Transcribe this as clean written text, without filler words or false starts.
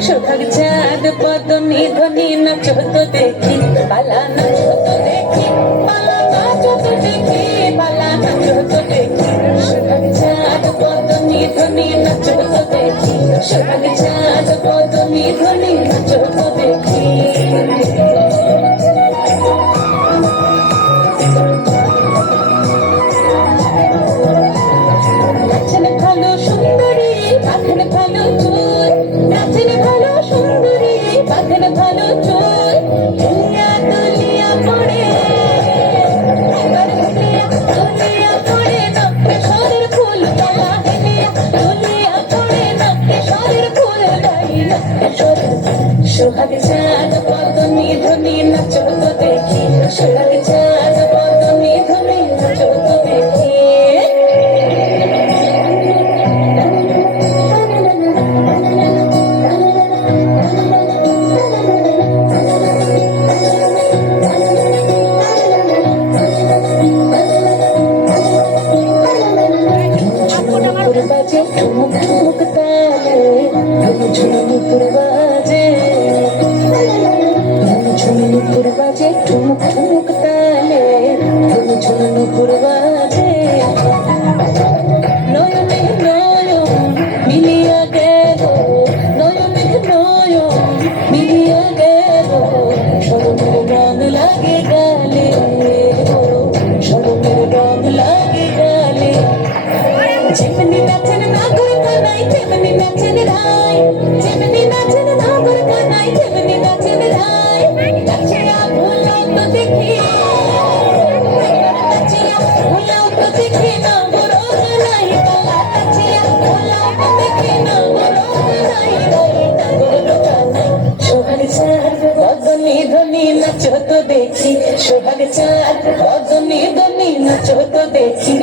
সোহাগ চাঁদ বদনি ধ্বনি নাচো তো দেখি পালা নাচো তো দেখি পালা নাচো তো দেখি পালা নাচো তো দেখি সোহাগ চাঁদ বদনি ধ্বনি নাচো তো দেখি সোহাগ চাঁদ বদনি ধ্বনি নাচো তো দেখি নাচেন ভালো সুন্দরী বাঁধেন ভালো চুল নাচেন ভালো সুন্দরী বাঁধেন ভালো চুল দুনিয়া দুনিয়া পড়ে এবার দুনিয়া দুনিয়া পড়ে নক্কে সরের ফুল বালা হেলিয়া দুনিয়া পড়ে নক্কে সরের ফুল লাই নক্কে সরের সোহাগ চাঁদ বদনি ধ্বনি নাচো তো দেখি সোহাগ চাঁদ বদনি ধ্বনি নাচো তো দেখি বাজে ঠুমুক ঠুমুক তালে ঝুমঝুমুকুর বাজে ঝুমঝুমুকুর বাজে ঠুমুক ঠুমুক তালে ঝুমঝুমুকুর বাজে নয়নে নয়ন মিলিয়া গেল নয়নে নয়ন মিলিয়া গেল সরমের রং লাগে গালে সরমের রং লাগে গালে যেমনি নাচেন নাগর কানাই যেমনি নাচেন রাই যেমনি নাচেন নাগর কানাই যেমনি নাচেন রাই নাচিয়া ভুলাও তো দেখি নাচিয়া ভুলাও তো দেখি নাগর কানাই নাচিয়া ভুলাও তো দেখি নাগর কানাই নাগর কানাই সোহাগ চাঁদ বদনি ধ্বনি নাচো তো দেখি সোহাগ চাঁদ বদনি ধ্বনি নাচো তো দেখি